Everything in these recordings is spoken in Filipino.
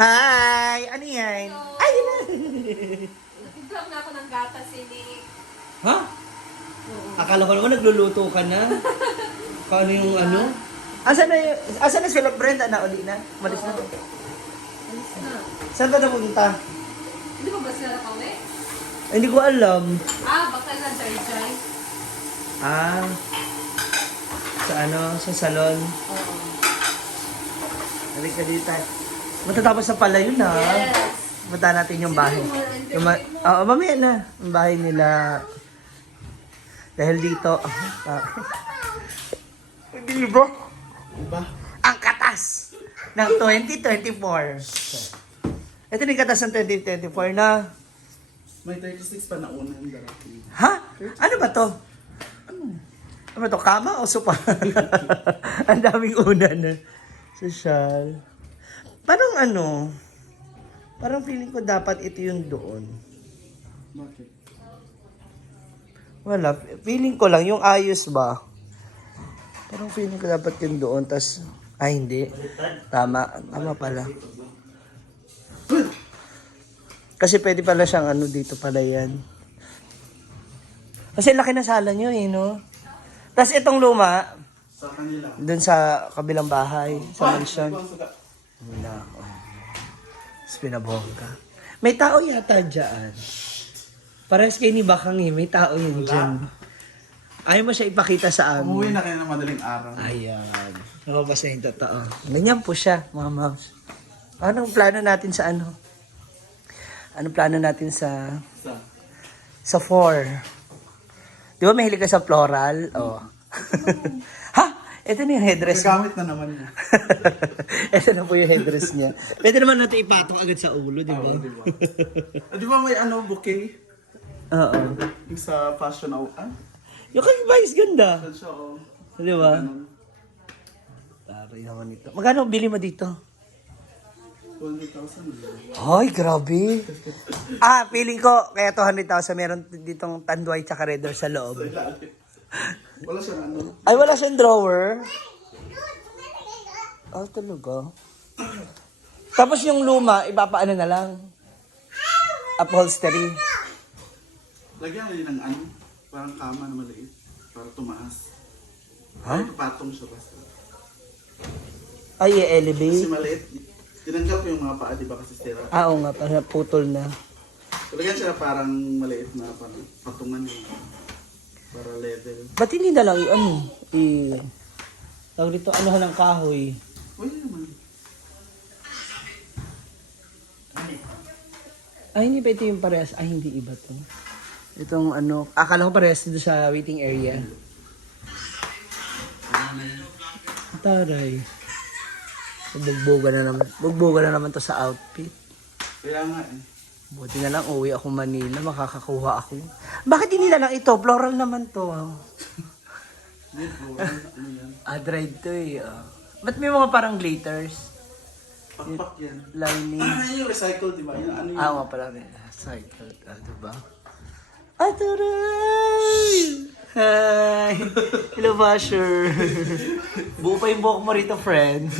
Hi! Ano yan? Hello. Ay, yun na! Nag-vlog na ako ng gatas ni Ha? Akala ko naman nagluluto ka na. Paano yung ano? Asan na sila Brenda na uli na? Malis na. Alis na. Saan ka na pumunta? Hindi ba ba sila nakauwi? Ay, hindi ko alam. Baka lang Jai. Ah. Sa ano? Sa salon. Oo. Balik ka dito. Matatapos na pala yun ha. Yes. Punta natin yung bahay. Oo, mamaya na. Yung bahay nila. Dahil dito. Hindi ba? Diba? Ang katas ng 2024. Ito na yung katas ng 2024 na. May 36 pa na una yung darating. Ha? Ano ba to? Ano ba to? Kama o sopa? Ang daming una na. Social. Parang ano? Parang feeling ko dapat ito yung doon. Bakit? Wala. Feeling ko lang yung ayos ba? Parang feeling ko dapat yung doon. Tas, ay hindi. Tama. Tama pala. Kasi pwede pala siyang ano dito pala yan. Kasi laki na sala nyo eh, no? Tas itong luma, Sa kanila. dun sa kabilang bahay, sa mansion. Ibang suga. Wala. Tapos pinabongga. May tao yata dyan. Parehas kayo ni Bakang eh, may tao yun dyan. Ayaw mo siya ipakita sa amin. Umuwi na kayo ng madaling araw. Ayan. Nakabas na yung totoo. Ganyan po siya, mga moms. Anong plano natin sa ano? Anong plano natin sa Sa? 4? Di ba mahilig ka sa floral? Oh. Ha? Ito na yung headdress mo. Gagamit na naman niya. Ito na po yung headdress niya. Pwede naman natin ipatong agad sa ulo, di ba? Oo, diba? Di ba may ano, bouquet? Oo. Yung sa fashion out. Yung kay ganda. Saan siya, oh. Di ba? Ganun. Taray naman ito. Magkano bili mo dito? 200,000. Ay, grabe. Feeling ko, kaya 200,000 meron ditong tanduay tsaka red door sa loob. Sa ilalim. Wala siyang ano. Ay, wala siyang drawer. Oh, talaga. Tapos yung luma, ipapaano na lang. Upholstery. Lagyan mo ng ano. Parang kama na maliit. Para tumaas. Ha? Ay, patong siya basta. Ay, Kasi i-elevate. maliit. Tinanggal ko yung mga paa, di ba kasi sira. Oo nga, parang putol na. Lagyan siya parang maliit na parang patungan yun. Para level. Ba't hindi na lang tawag dito, ano ng kahoy? Pwede naman. Ay, hindi ba ito yung parehas? Ay, hindi iba to. Itong ano, akala ko parehas dito sa waiting area. Taray. Bugboga na naman to sa outfit. Kaya nga eh. Buti na lang uwi ako Manila, makakakuha ako. Bakit hindi na lang ito? Floral naman to. Hindi po. Ano yan? Dried to eh. Ba't may mga parang glitters? Pakpak yan. Lining. Yung recycle, di ba? Yung ano yun? Nga pala rin. Cycle. Diba? Taray! Hi! Hello, Basher. Buo pa yung buhok mo rito, friend.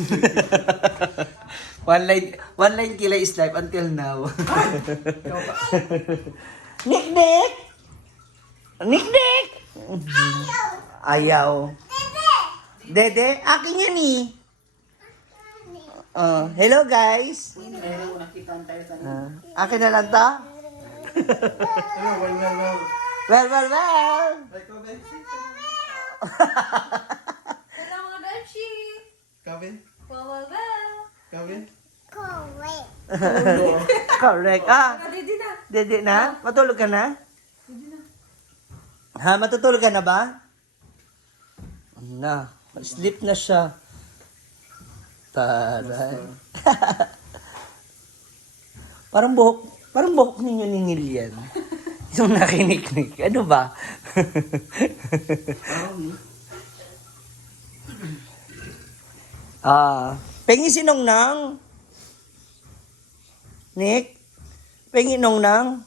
one line kila is life until now. Nick! Nick! Ayaw. Dede, akin yan eh. Hello guys. Akin na lang to? Well. Ay, Kevin. Hello mga Beshi! Kevin? Well. Kevin? Correct. Ready na. Dede na? Matulog ka na? Ha? Matutulog ka na ba? Na. Sleep na siya. Taray. parang buhok ninyo ni Nilian. Yung nakiniknik. Ano ba? Pengi sinong nang? Nick? Pengi nong nang?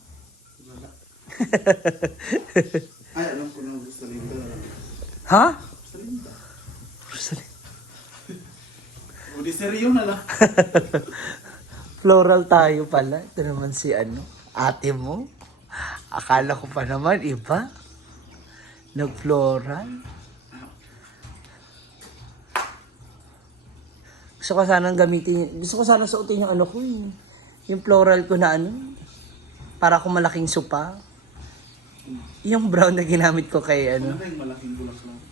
Ay, alam ko na gusto Linda. Ha? Gusto Linda. Rosalie. O di seryo na lang. Floral tayo pala. Ito naman si ate mo. Akala ko pa naman iba. Nag-floral. Gusto ko sanang gamitin, gusto ko sanang suotin yung ko yung floral ko na para akong malaking supa. Yung brown na ginamit ko kay Ano ba yung malaking bulak lang?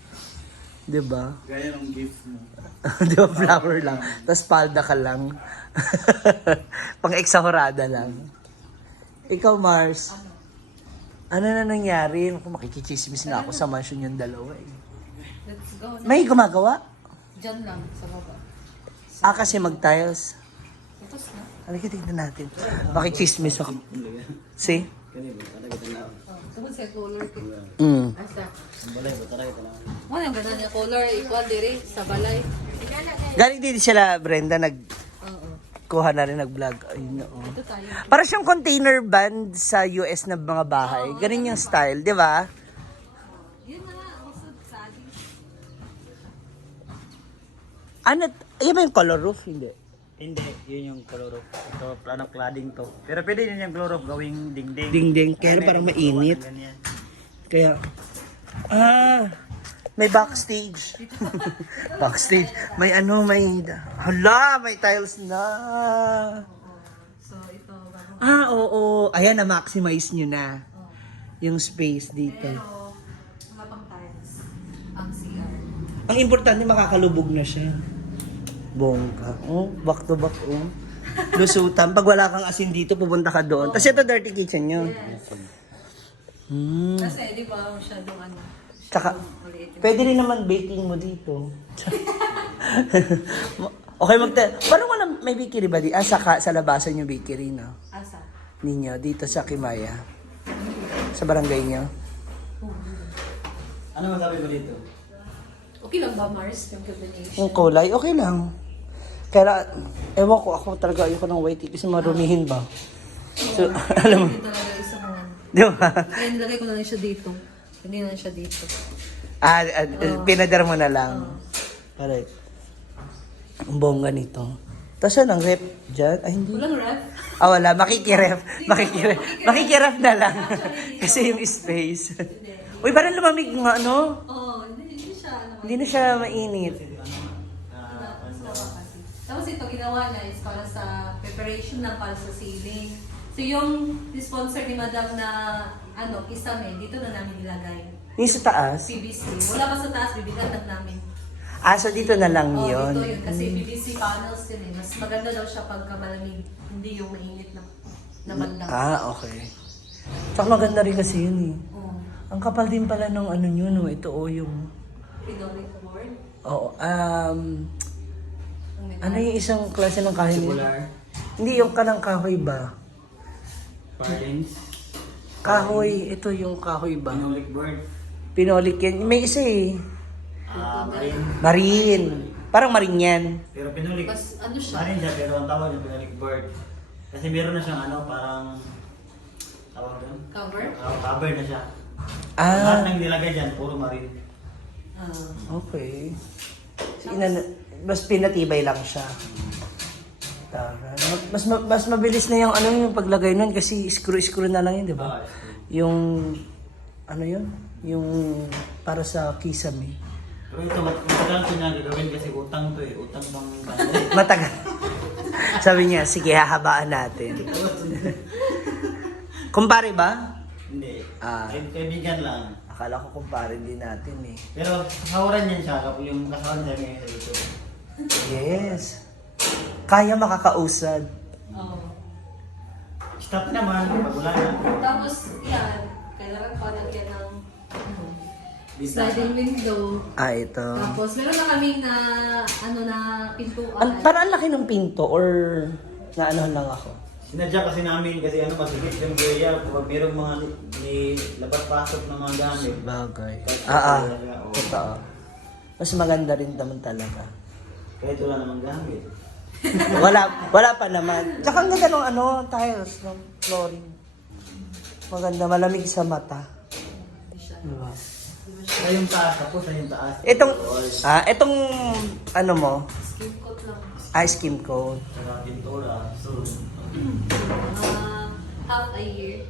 Diba? Gaya ng gift mo. Diba flower lang. Tapos palda ka lang. Pang eksahorada lang. Ikaw, Mars. Ano na nangyari? Kung makikichismis na ako sa mansion yung dalawa eh. Let's go na. May gumagawa? Dyan lang, sa baba. Kasi mag-tiles. Tapos na. Halika, tignan natin. Makichismis ako. See? Tungkol sa color ko. Mm. Asa? Mo yung ganda niya color, equal diri sa balay. Galing din sila, Brenda, Oo. nagkuha na rin, nag-vlog. Ayun, oo. Ito tayo. Para siyang container band sa US na mga bahay. Ganun yung style, di ba? Yun na, gusto sali. Yan ba yung color roof? Hindi. Hindi, yun yung color roof. Ito, plano cladding to. Pero pwede din yung color roof gawing dingding. Dingding. Kaya parang mainit. Ganyan. Kaya, may backstage. Backstage. May may tiles na. So, ito, bago. Oo. Ayan, na-maximize nyo na. Yung space dito. Pero, wala pang tiles. Ang CR. Ang importante, makakalubog na siya. Bongga. Oh, back to back, oh. Lusutan. Pag wala kang asin dito, pupunta ka doon. Tapos ito, dirty kitchen nyo. Kasi, di ba, masyadong Tsaka, maliit. pwede rin naman baking mo dito. Okay, parang wala, may bakery ba di? Sa labasan yung bakery, no? Asa? Ninyo, dito sa Kimaya. Sa barangay nyo. Ano masabi mo dito? Okay lang ba, Mars, yung combination? Yung kulay, okay lang. Kaya, ewan ko, ako talaga ayoko ng white tea kasi marumihin ba? So, alam mo, Hindi talaga isang di ba? Kaya nilagay ko na lang siya dito. Hindi na lang siya dito. Pinadar mo na lang. Alright. Ang bongga nito. Tapos yan ang rep dyan. Ay, hindi. Walang ref. Wala. Makikiref na lang. Kasi yung space. Uy, parang lumamig nga, no? Oo, hindi siya. Hindi na siya mainit. Tapos ito ginawa niya is para sa preparation lang para sa ceiling. So yung sponsor ni Madam na kisame, dito na namin nilagay. Yung sa taas? PVC. Wala pa sa taas, bibigatan namin. So dito na lang Oo, yun. dito yun. Kasi PVC panels yun eh. Mas maganda daw siya pagka malamig. Hindi yung mainit na banda. Okay. Tsaka maganda rin kasi yun eh. Oo. Ang kapal din pala ng nyo, no? Ito yung... Pinoy board. Oo. Ang Ano yung isang klase ng kahoy nila? Tubular, Hindi, yung kanang kahoy ba? parlings, Kahoy, ito yung kahoy ba? pinolik board, Pinolik yan. May isa eh. marine. Marine. Parang marine yan. Pero pinolik, Mas ano siya? marine siya pero ang tawag yung pinolik board. Kasi meron na siyang parang, tawag doon? Cover? Cover na siya. Lahat Ah, ng nilagay dyan, puro marine. okay. Mas pinatibay lang siya. Tara. Mas mabilis na yung paglagay nun kasi screw na lang yun, di ba? Yung yun? Yung para sa kisame. Pero ito, matagal ko niya gagawin kasi utang to eh. Utang ng bandit. Matagal. Sabi niya, sige, hahabaan natin. Kumpare ba? Hindi. Kaibigan lang. Akala ko kumpare din natin eh. Pero kasawaran niyan siya kapag yung kasawaran niya ngayon sa ito. Yes. Kaya makakausad. Oo. Stop naman, pag wala na. Tapos, yan. Kailangan pa lagyan ng sliding window. Ito. Tapos, meron na kaming na pintuan. Parang ang laki ng pinto or naanohan lang ako. Sinadya kasi namin kasi masigit yung area kapag merong mga labas-pasok ng mga gamit. Bagay. Oo. Totoo. Mas maganda rin naman talaga. Kahit wala namang gamit. Wala pa naman. Tsaka ang ganda ng tiles, ng flooring. Maganda, malamig sa mata. Diba? Ay yung taas, tapos ay yung taas. Itong mo, Skin coat lang. Ice cream coat. Saka pintura. So, Half a year.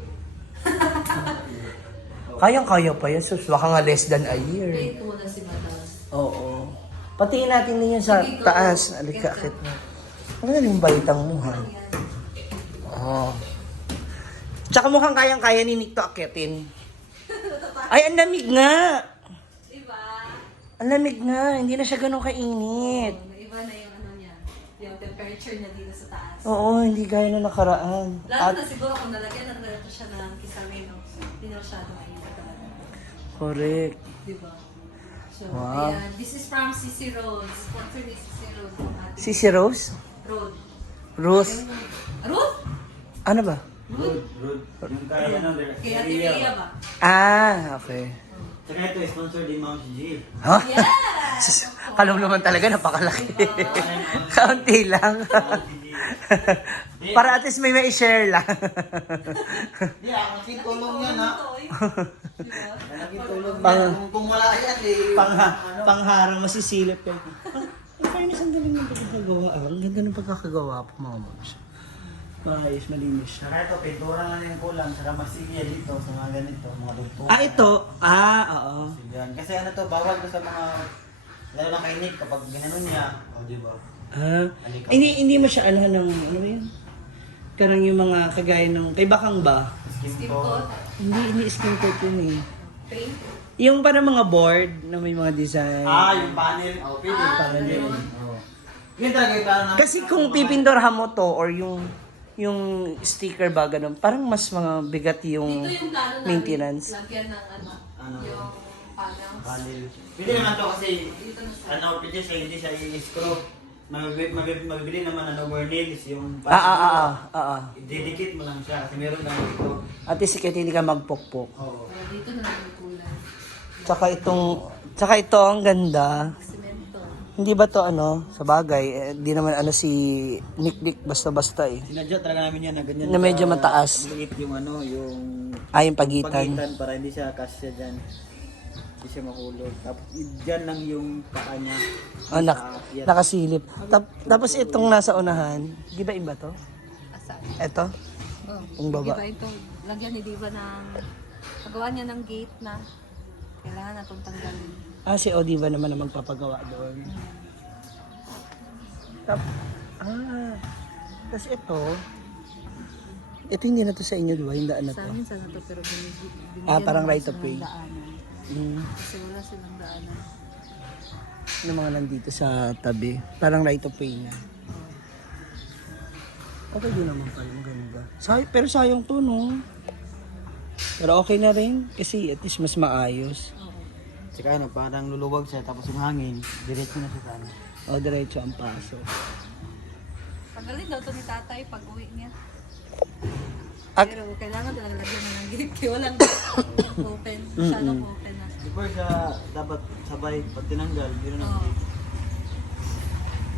Kayang-kaya pa yan. Sus, baka nga less than a year. Paint muna si Madam. Oo. Patingin natin din yan sa Sige, go. taas. Alika, akit mo. Ano na yung baitang mo, ha? Ayan. Oo. Tsaka mukhang kayang-kaya ni Nick to akitin. Ay, ang lamig nga! Diba? Ang lamig nga. Hindi na siya ganun kainit. Iba na yung ano niya. Yung temperature niya dito sa taas. Oo, hindi gaya na nakaraan. Lalo na siguro kung nalagyan na talaga siya ng kisamino. Hindi na masyado mainit talaga. Correct. Diba? So, Wow. ayan. This is from CC Road. Sponsor ni CC Road. Ang ating Sisi Rose? Road. Rose? Road? Ano ba? road. Yung kaya ano, Kaya Tia ba? Ah, okay. Saka ito, sponsor din Ma'am G. Ha? Yes! Kalong naman talaga, napakalaki. Kaunti lang. Para at least may share lang. Hindi, malaking tulong yan ha. Diba? Malaking tulong Pang- yan. Kung wala yan eh. Pangharang, masisilip kayo. Ang fairness, ang galing ng pagkakagawa. Ang ganda ng pagkakagawa po, mga moms. Maayos, malinis siya. Saka ito, pintura na yung kulang. Saka masigya dito sa mga ganito, mga dugtong. Ah, ito? Ah, oo. Yan. Kasi ano to, bawal to sa mga, lalo na kay Nick, kapag ginanon niya, o di ba? Ah, hindi mo siya anuhan ng, ano ba yun? Karang yung mga kagaya ng, kay Bakang ba? Skin Steam to. coat. Hindi skin coat yun eh. Paint. Yung parang mga board na may mga design. Yung panel. O, pwede. Ah, panel yun. ganun. Oo. Yun talaga yung parang Kasi kung pipindorhan mo to or yung sticker ba ganun, parang mas mga bigat yung Dito yung plano namin. maintenance. Lagyan ng ano, Ano? yung panels. panel. Pwede naman to kasi, Dito na siya. ano, pwede siya, hindi siya i-screw. Magbili naman ano, more nails, yung Didikit mo lang siya kasi meron na dito. At least hindi ka magpokpok. Oo. Pero dito na lang yung kulay. Tsaka ito ang ganda. Semento. Hindi ba to ano, sa bagay, di naman ano si Nick basta-basta eh. Sinadya talaga namin yan na ganyan. Na medyo ka- mataas. Liit yung ano, yung Ay, yung pagitan. pagitan para hindi siya kasya dyan. Hindi siya mahulog. Tapos dyan lang yung paa niya. Oh, nakasilip. Tapos itong nasa unahan, di ba iba to? Asaan? Ito? Oh. Yung baba. Diba ito, lagyan ni Diva ng, pagawa niya ng gate na kailangan na itong tanggalin. Ah, si Odiva naman na magpapagawa doon. Tapos ito hindi na to sa inyo, di ba? Yung daan na Sa to. amin sa to pero binigyan Ah, parang naman right of sila ng way. daanan. Kasi wala silang daanan. Yung mga nandito sa tabi. Parang right of way na. Okay din naman pala, maganda. Pero sayang to, no? Pero okay na rin, kasi at least mas maayos. Tsaka ano, parang luluwag siya tapos yung hangin, diretso na siya sana. O, diretso ang pasok. Tanggalin daw to ni tatay pag uwi niya. Ak- Pero kailangan talaga lagyan na ng gate. Kaya walang open. Masyadong open na. Before siya dapat sabay pag tinanggal, yun na. Oo.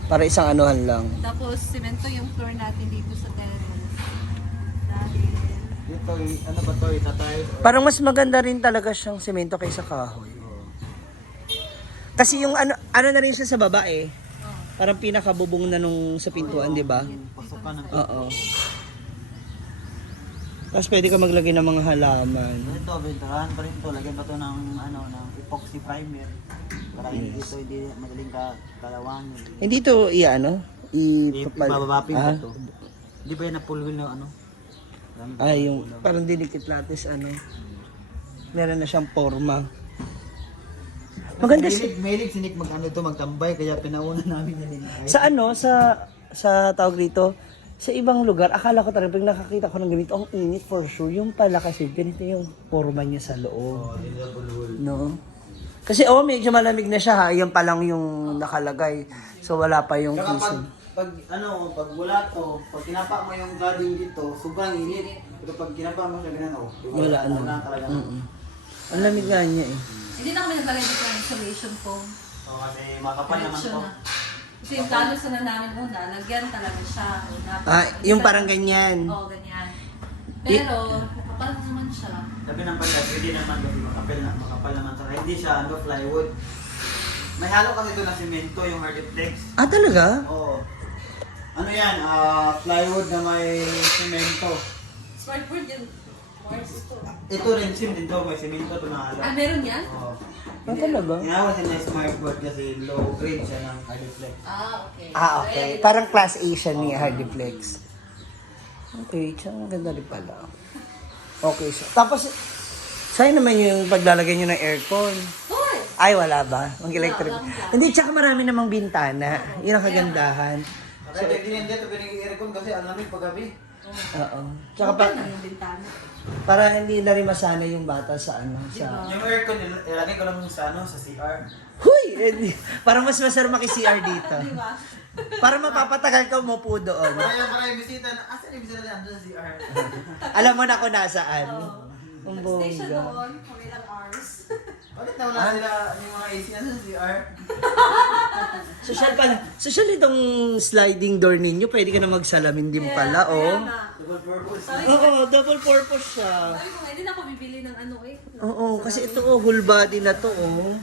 Para isang anuhan lang. Tapos, semento yung floor natin dito sa terrace. Dahil, Dito, ano ba to, itatiles? Parang mas maganda rin talaga siyang semento kaysa kahoy. Kasi yung ano na rin siya sa baba eh. oh, Parang pinakabubong na nung sa pintuan, di ba? Pasukan ng Oo. Tapos pwede ka maglagay ng mga halaman. Ito, bentahan pa rin to. Lagyan pa to ng, ano, ng epoxy primer. Para hindi ito, hindi madaling kalawangin. Hindi to ano? Ibababapin pa to. Hindi ba yan na full wheel na ano? Yung parang dinikit lattice ano. Meron na siyang forma. Maganda Mahilig si Nick mag-ano to, magtambay. Kaya pinauna namin yan. sa ano, sa tawag dito, sa ibang lugar, akala ko talaga pag nakakita ko ng ganito, ang init for sure. Yung pala kasi, ganito yung forma niya sa loob. No? Kasi medyo malamig na siya ha. Yan pa lang yung nakalagay. So wala pa yung Saka piso. pag wala to, pag kinapa mo yung cladding dito, sobrang init. Pero pag kinapa mo siya ganun, Wala ano. na talaga. Ang lamig nga niya eh. hindi na kami naglagay dito ng insulation foam. So, kasi makapal naman Diretso to. na. Kasi yung plano sana namin una, lagyan talaga siya. Yung parang ganyan. Oo, ganyan. Pero, nakapal naman siya. Sabi ng pala, pwede naman kasi makapal naman sa hindi siya ano, plywood. May halo kasi ito na semento, yung hard flex. Ah, talaga? Oo. Ano yan? Plywood na may semento. Smartboard yun. Mars ito. Ito rin sim din to, may semento to na Ah, meron yan? Oo. Ah, talaga? Ginawa sila yung smartboard kasi low grade siya ng Hardiflex. Ah, okay. Ah, okay. Parang class A siya ni Hardiflex. Okay, tsaka ganda rin pala. Okay siya. Tapos, sa'yo naman yung paglalagay nyo ng aircon. Hoy! Ay, wala ba? Mag-electric. Wala. Hindi, tsaka marami namang bintana. Yun ang kagandahan. Kaya hindi ito pinag-aircon kasi ang lamig paggabi. Oo. Tsaka pa, na yung bintana. para hindi na rin masana yung bata sa ano, sa... Yung aircon, ilagay ko lang sa CR. Huy! Para mas masarap maki-CR dito. Di ba? Para mapapatagal ka umupo doon. Maraming bisita na, asan yung bisita na andun sa CR? Alam mo na kung nasaan. Ang Station bongga. doon, kami lang hours. Bakit na wala sila yung mga AC na sa CR? Social itong sliding door ninyo. Pwede ka na magsalamin din pala, oh. Double purpose. Oo, double purpose siya. Sabi ko nga, hindi na ako bibili ng ano eh. Oo, kasi ito, oh, whole body na to, oh.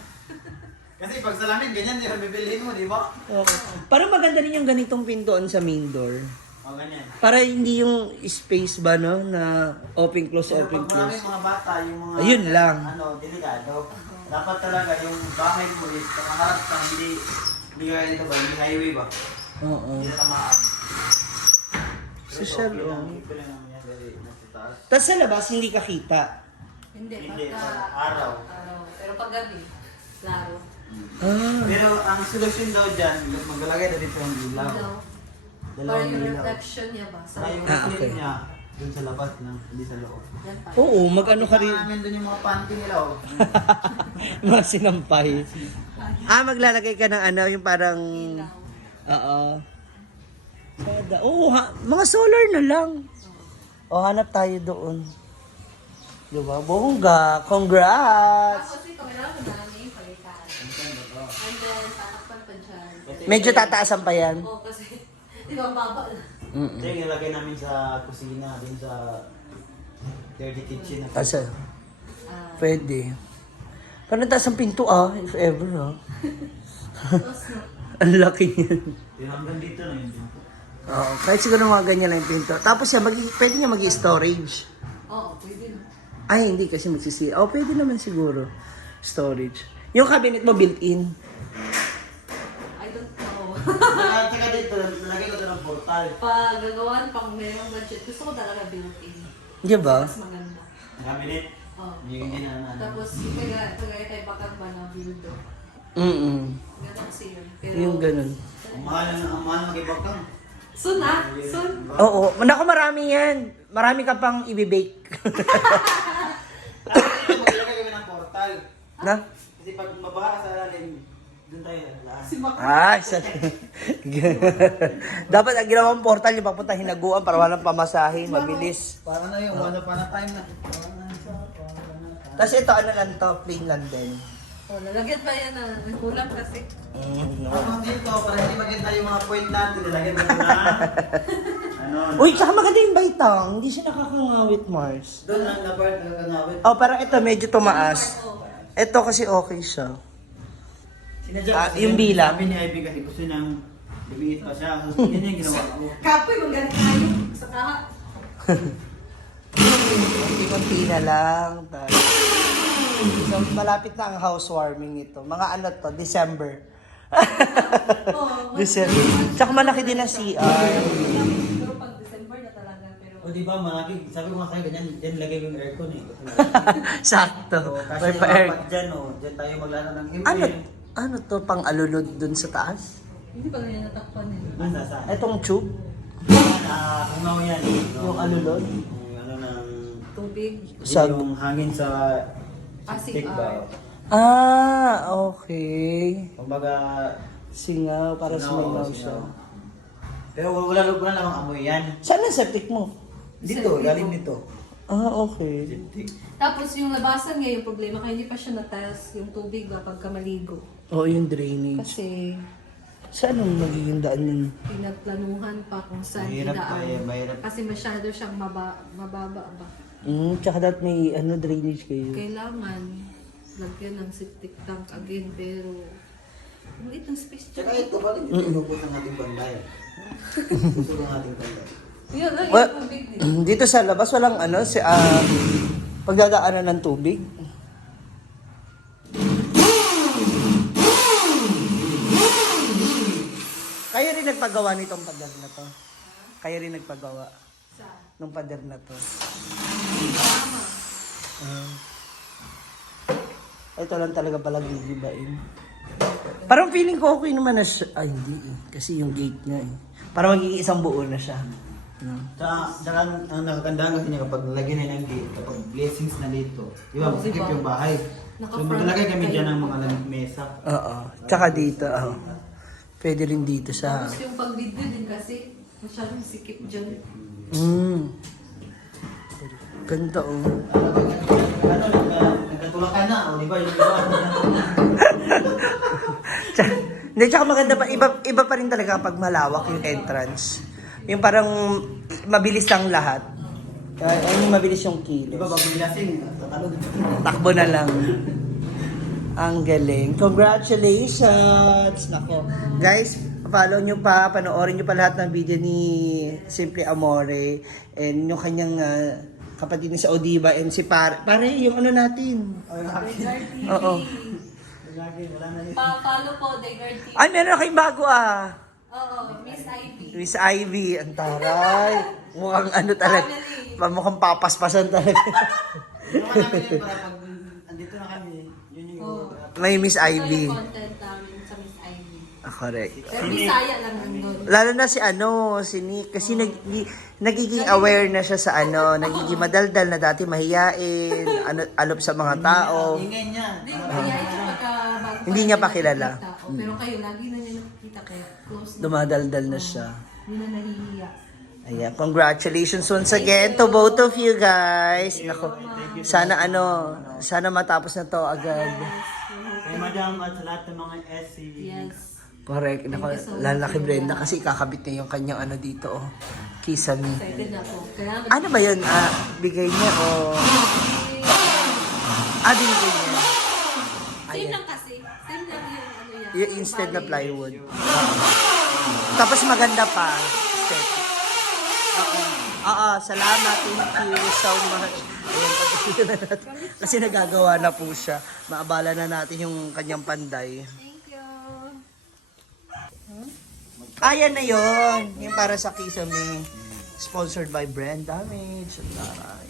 Kasi pag salamin, ganyan yung bibilihin mo, di ba? Okay. Parang maganda rin yung ganitong pintuan sa main door. O, ganyan. Para hindi yung space ba, no, na open, close, Pero open, pag close. maraming mga bata, yung mga... Ayun lang. Ano, delikado. Dapat talaga yung bahay mo is pakaharap ka, hindi kaya nito ba, hindi highway ba? Oo. Hindi na tamaan. Social, okay lang, oh. ipin lang naman yan kasi nasa taas. Tapos sa labas, hindi ka kita. Hindi, Hindi, pagka... araw. Pero pag gabi, laro. Ah. Pero ang solusyon daw dyan, maglalagay na dito ng ilaw. Ilaw. Para Dalawang yung ilaw. reflection niya ba? Sa Saka yung Ah, reflect okay. niya, dun sa labas lang, hindi sa loob. yan pa. Oo, mag-ano ka rin. Kita namin dun yung mga panty nila, oh. Mga sinampay. Ah, maglalagay ka ng ano, yung parang... Ilaw. Oo. Sada. Oo, mga solar na lang. O, hanap tayo doon. Diba? Bongga. Congrats! Tapos ikaw, kailangan mo na yung palitan. And then, tatakpan pa dyan. Medyo tataasan pa yan. Oo, kasi, di ba, baba na. Mm-mm. Ito yung nilagay namin sa kusina, din sa dirty kitchen. Asa? Ah, Pwede. Parang taas ang pinto if ever tapos, no. Ang laki niyan. Yung hanggang dito na yun. Oo, kahit siguro mga ganyan lang yung pinto. Tapos yan, pwede niya mag-storage. Oo, pwede na. Ay, hindi kasi magsisi. Oh, pwede naman siguro. Storage. Yung cabinet mo built-in. I don't know. Tsaka dito, nalagay ko ito ng portal. Pag gagawan, pang merong budget, gusto ko talaga built-in. Di ba? Mas maganda. Cabinet. Oo. Yung ganyan na. Tapos, kagaya tayo bakang ba na build-o. Ganun kasi yun. Pero, Yung ganun. Ang mahal mag-ibag kang. Soon ah, soon. Oo. Naku, marami yan. Marami ka pang ibibake. Tapos dito, maglagay kami ng portal. Na? Kasi pag mabaha sa lalim, doon tayo lahat. Si Mac. Dapat ang ginawang portal yung papunta hinaguan para walang pamasahin, mabilis. Parang na yung one upon a time na. Tapos ito, ano lang to, plain lang din. Oh, lalagyan pa yan na. Kulang kasi. No. Tapos dito, para hindi maganda yung mga point natin, nilagay mo na. Ano? Uy, tsaka maganda yung baitang. Hindi siya nakakangawit, Mars. Doon lang na part nagkakangawit. Oh, parang ito, medyo tumaas. Ito kasi okay siya. Sinadya yung bilang. Sabi ni Ivy kasi gusto niyang lumiit pa siya. So, yun yung ginawa ko. Kapoy, magaling tayo. Sa kaha. Kunti-kunti na lang. So, malapit na ang housewarming nito. Mga ano to, December. Oo. December. Tsaka malaki din ang CR. Pero pag December na talaga. Pero, O di ba, malaki, sabi ko nga sa'yo, ganyan, dyan lagay ko yung aircon eh. Sakto. So, kasi May yung pa-air. apat dyan, dyan tayo maglaro ng Ano, email. ano to, pang alulod dun sa taas? hindi pa ganyan natakpan eh. Asa saan? Itong tube? Ungaw yan. Yung alulod? Yung ano ng... Tubig. Yung hangin sa... Passing stick hour. ba? Okay. Kumbaga... Singaw, para sumayaw singaw. siya. Pero wala namang amoy yan. Saan ang septic mo? Dito, galing dito. Okay. Septic. Tapos yung labasan nga yung problema, kaya hindi pa siya na-test yung tubig ba pagka maligo. Oo, yung drainage. Kasi Saan ang magiging daan yun? pinagplanuhan pa kung saan Mahirap pa eh, idaan. mahirap. Kasi masyado siyang mababa ba. Tsaka dapat may drainage kayo. Kailangan lagyan ng septic tank again pero Maliit ng space dyan. Tsaka ito, bakit ito inubos ng ating banday? Gusto ng ating banday. Yun, lang Well, yung tubig din. dito sa labas walang pagdadaanan ng tubig. Kayo rin nagpagawa nitong pader na to. Kayo rin nagpagawa Sa ng pader na to. tama. Ito lang talaga pala gigibain. Parang feeling ko okay naman na siya. Ay, hindi eh. Kasi yung gate niya eh. Parang magiging isang buo na siya. Tsaka ang nakagandaan kasi niya kapag lagyan na ng gate, kapag blessings na dito, di ba, Oo, masikip diba? yung bahay. So Naka-front maglalagay kami kayo. dyan ng mga mesa. Oo. Tsaka dito. Pwede rin dito sa... Tapos yung pag-video din kasi, masyadong sikip dyan. Ganda oh. Nagkatulak ka na, o di ba, yung iba. Hindi, tsaka maganda pa. Iba pa rin talaga pag malawak yung entrance. Yung parang mabilis lang lahat. Yung mabilis yung Di ba, kilos. bago nilasing, tatalog. Takbo na lang. Ang galing. Congratulations! Nako. Guys, follow nyo pa, panoorin nyo pa lahat ng video ni Simple Amore and yung kanyang kapatid ni sa Odiba and si Pare, yung ano natin. Oo. Pa-follow po, Degard TV. Ay, meron na kayong bago ah. Oo, Miss Ivy. Miss Ivy, ang taray. Mukhang ano talaga. Family. Mukhang papaspasan talaga. Ginawa namin yun para pag andito na kami, yun yung Oo. May Miss Ito Ivy. yung content namin sa Miss Ivy. Correct. Pero Bisaya lang nandun. Lalo na si Nick, kasi nagiging aware na siya sa nagiging madaldal na dati mahiyain, alop sa mga tao. Ingay niya. Hindi, kaya ito pagka-bago Hindi niya pa kilala. Pero kayo, lagi na niya nakikita kaya close na. Dumadaldal na siya. Hindi na nahihiya. Ayan, congratulations once again to both of you guys. Nako, sana matapos na to agad. Kay Madam at sa lahat ng mga SC. Yes. Correct. Nako, Thank you so much, lalaki Brenda Brenda. kasi kakabit niya yung kanyang dito oh. Kisame. Excited na po. Kaya, Ano ba yun? Bigay niya o... binigay niya. Same lang kasi. Same lang yung ano yan. Yung instead na plywood. Tapos maganda pa. Aesthetic. Salamat. Thank you so much. Ayan, pag-isip na natin. Kasi nagagawa na po siya. Maabala na natin yung kanyang panday. Thank you. Ayan na yun. Yung para sa kisame. Sponsored by Brand Damage. Ang taray.